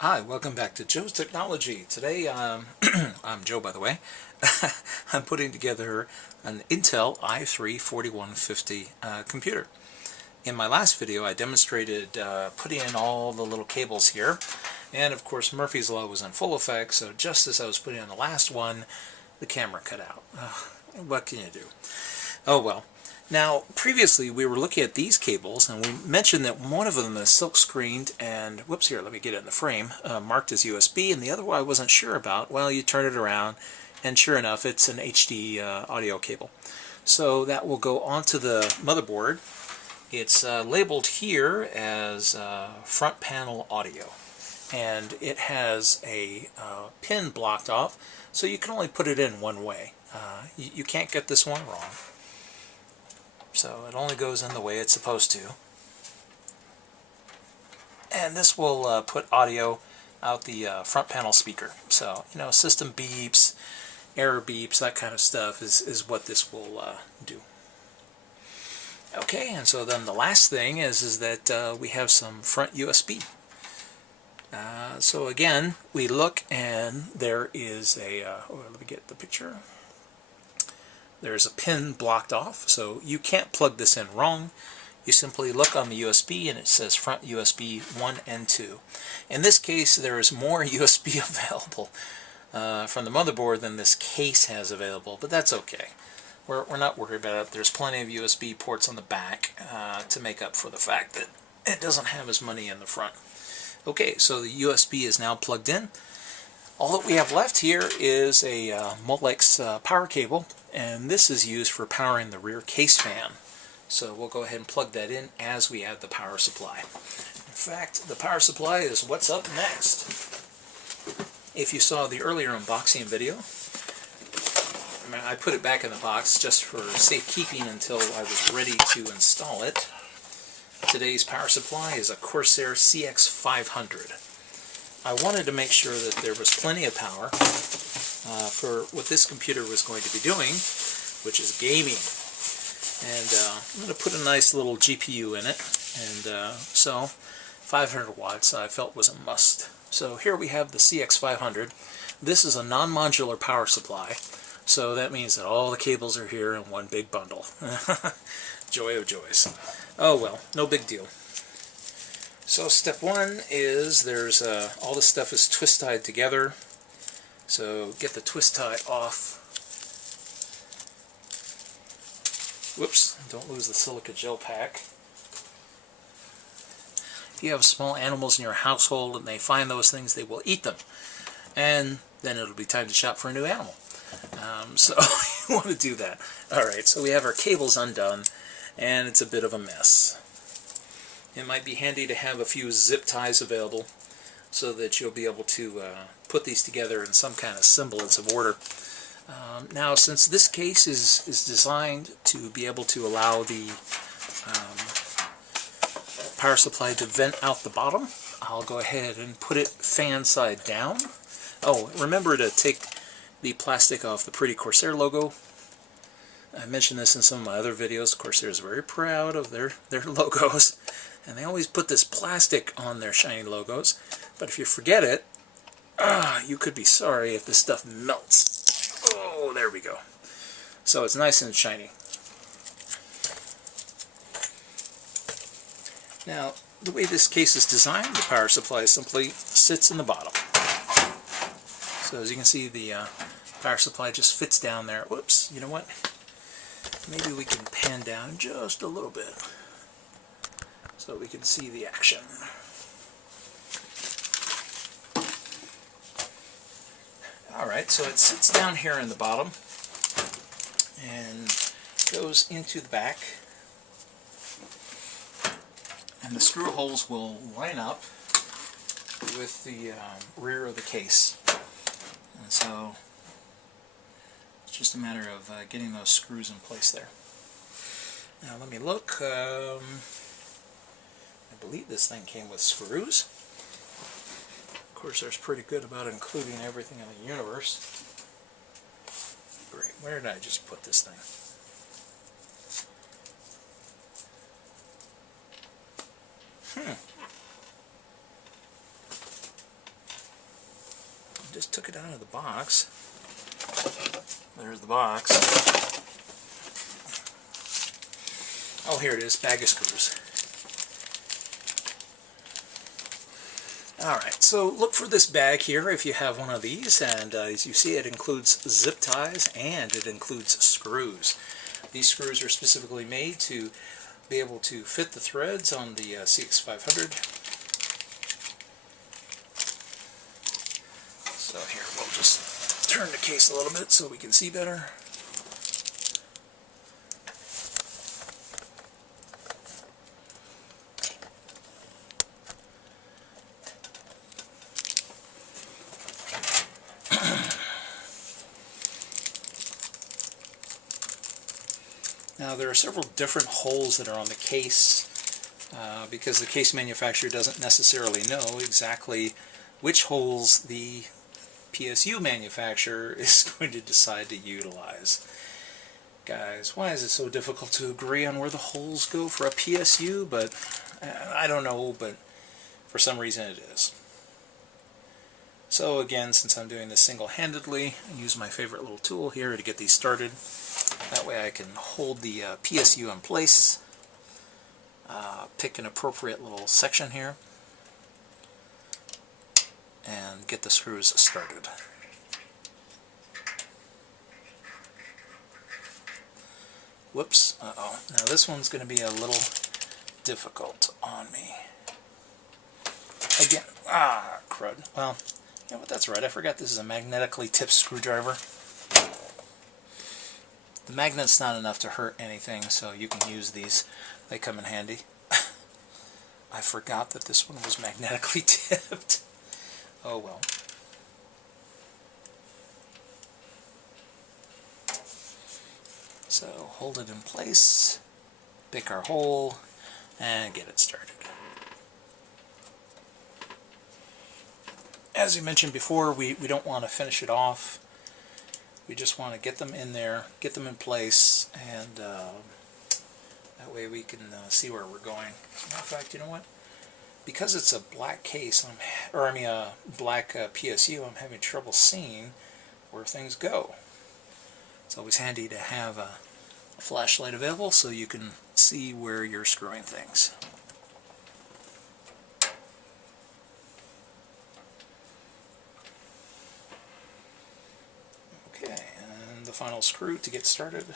Hi, welcome back to Joe's Technology. Today, I'm Joe, by the way. I'm putting together an Intel i3-4150 computer. In my last video, I demonstrated putting in all the little cables here, and of course Murphy's Law was in full effect, so just as I was putting in the last one, the camera cut out. What can you do? Oh well. Now, previously we were looking at these cables, and we mentioned that one of them is silk screened and, whoops, here, let me get it in the frame, marked as USB, and the other one I wasn't sure about. Well, you turn it around, and sure enough, it's an HD audio cable. So that will go onto the motherboard. It's labeled here as front panel audio, and it has a pin blocked off, so you can only put it in one way. You can't get this one wrong. So it only goes in the way it's supposed to. And this will put audio out the front panel speaker. So, you know, system beeps, error beeps, that kind of stuff is what this will do. Okay, and so then the last thing is that we have some front USB. So again, we look and there is a, let me get the picture. There's a pin blocked off, so you can't plug this in wrong. You simply look on the USB and it says front USB 1 and 2. In this case, there is more USB available from the motherboard than this case has available, but that's okay. We're not worried about it. There's plenty of USB ports on the back to make up for the fact that it doesn't have as many in the front. Okay, so the USB is now plugged in. All that we have left here is a Molex power cable, and this is used for powering the rear case fan. So we'll go ahead and plug that in as we add the power supply. In fact, the power supply is what's up next. If you saw the earlier unboxing video, I put it back in the box just for safekeeping until I was ready to install it. Today's power supply is a Corsair CX500. I wanted to make sure that there was plenty of power for what this computer was going to be doing, which is gaming. And I'm going to put a nice little GPU in it, and so 500 watts I felt was a must. So here we have the CX500. This is a non-modular power supply, so that means that all the cables are here in one big bundle. Joy of joys. Oh well, no big deal. So step one is there's all this stuff is twist tied together. So get the twist tie off. Whoops, don't lose the silica gel pack. If you have small animals in your household and they find those things, they will eat them. And then it'll be time to shop for a new animal. So you want to do that. Alright, so we have our cables undone, and it's a bit of a mess. It might be handy to have a few zip ties available so that you'll be able to put these together in some kind of semblance of order. Now, since this case is designed to be able to allow the power supply to vent out the bottom, I'll go ahead and put it fan side down. Oh, remember to take the plastic off the pretty Corsair logo. I mentioned this in some of my other videos. Corsair is very proud of their logos, and they always put this plastic on their shiny logos. But if you forget it, you could be sorry if this stuff melts. Oh, there we go. So it's nice and shiny. Now, the way this case is designed, the power supply simply sits in the bottom. So as you can see, the power supply just fits down there. Whoops, you know what? Maybe we can pan down just a little bit so we can see the action. Alright, so it sits down here in the bottom and goes into the back, and the screw holes will line up with the rear of the case. And so it's just a matter of getting those screws in place there. Now let me look. I believe this thing came with screws. Of course, they're pretty good about including everything in the universe. Great. Where did I just put this thing? just took it out of the box. There's the box. Oh, here it is, bag of screws. Alright, so look for this bag here if you have one of these, and as you see, it includes zip ties and it includes screws. These screws are specifically made to be able to fit the threads on the CX500. So here, we'll just turn the case a little bit so we can see better. Now there are several different holes that are on the case because the case manufacturer doesn't necessarily know exactly which holes the PSU manufacturer is going to decide to utilize. Guys, why is it so difficult to agree on where the holes go for a PSU? But I don't know, but for some reason it is. So again, since I'm doing this single-handedly, I use my favorite little tool here to get these started. That way I can hold the PSU in place, pick an appropriate little section here, and get the screws started. Whoops, uh-oh. Now this one's going to be a little difficult on me. Again, crud. Well, you know what, that's right, I forgot this is a magnetically tipped screwdriver. The magnet's not enough to hurt anything, so you can use these. They come in handy. I forgot that this one was magnetically tipped. Oh well. So hold it in place, pick our hole, and get it started. As I mentioned before, we don't want to finish it off. We just want to get them in there, get them in place, and that way we can see where we're going. As a matter of fact, you know what? Because it's a black case, a black PSU, I'm having trouble seeing where things go. It's always handy to have a flashlight available so you can see where you're screwing things. Okay, and the final screw to get started.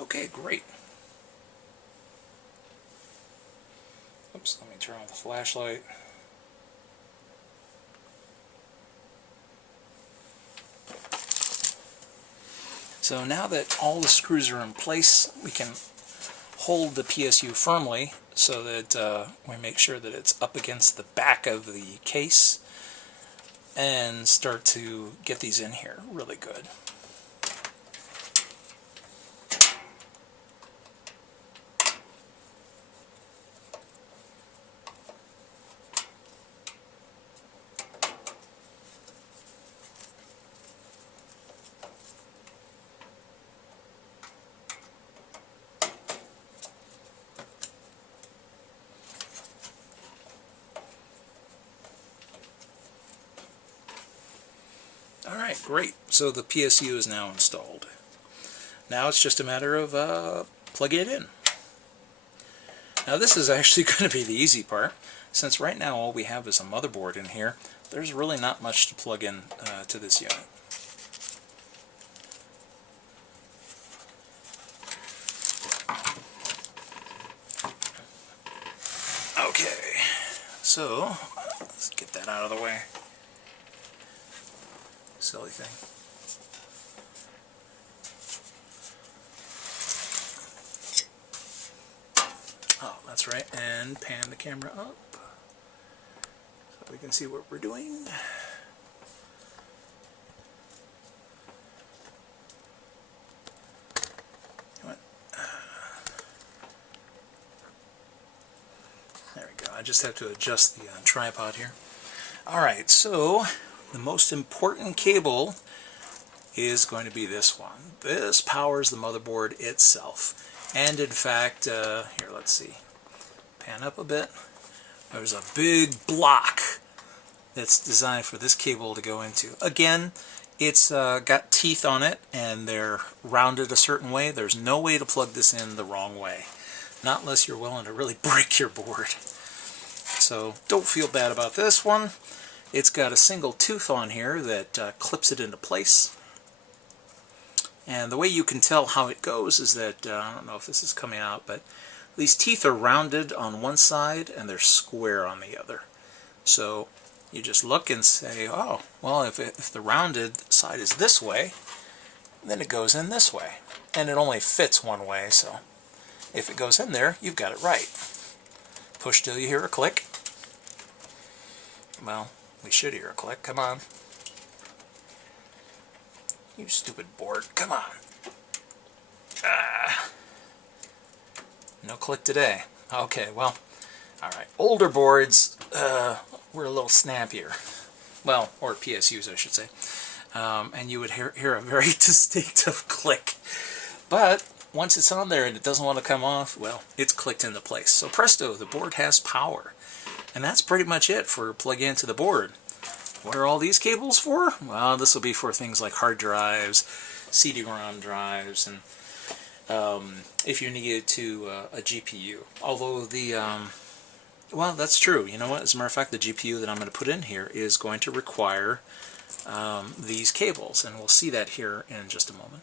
Okay, great. Oops, let me turn on the flashlight. So now that all the screws are in place, we can hold the PSU firmly so that we make sure that it's up against the back of the case and start to get these in here really good. Alright, great. So the PSU is now installed. Now it's just a matter of plugging it in. Now this is actually going to be the easy part. Since right now all we have is a motherboard in here, there's really not much to plug in to this unit. Okay, so let's get that out of the way. Silly thing. Oh, that's right, and pan the camera up so we can see what we're doing. There we go. I just have to adjust the tripod here. Alright, so the most important cable is going to be this one. This powers the motherboard itself. And in fact, here, let's see. Pan up a bit. There's a big block that's designed for this cable to go into. Again, it's got teeth on it, and they're rounded a certain way. There's no way to plug this in the wrong way. Not unless you're willing to really break your board. So don't feel bad about this one. It's got a single tooth on here that clips it into place. And the way you can tell how it goes is that, I don't know if this is coming out, but these teeth are rounded on one side and they're square on the other. So you just look and say, oh, well, if the rounded side is this way, then it goes in this way. And it only fits one way, so if it goes in there, you've got it right. Push till you hear a click. Well, we should hear a click. Come on. You stupid board. Come on. No click today. Okay, well, alright. Older boards were a little snappier. Well, or PSUs, I should say. And you would hear a very distinctive click. But once it's on there and it doesn't want to come off, well, it's clicked into place. So presto, the board has power. And that's pretty much it for plug into the board. What are all these cables for? Well, this will be for things like hard drives, CD-ROM drives, and if you need it to a GPU. Although the, well, that's true. You know what? As a matter of fact, the GPU that I'm going to put in here is going to require these cables, and we'll see that here in just a moment.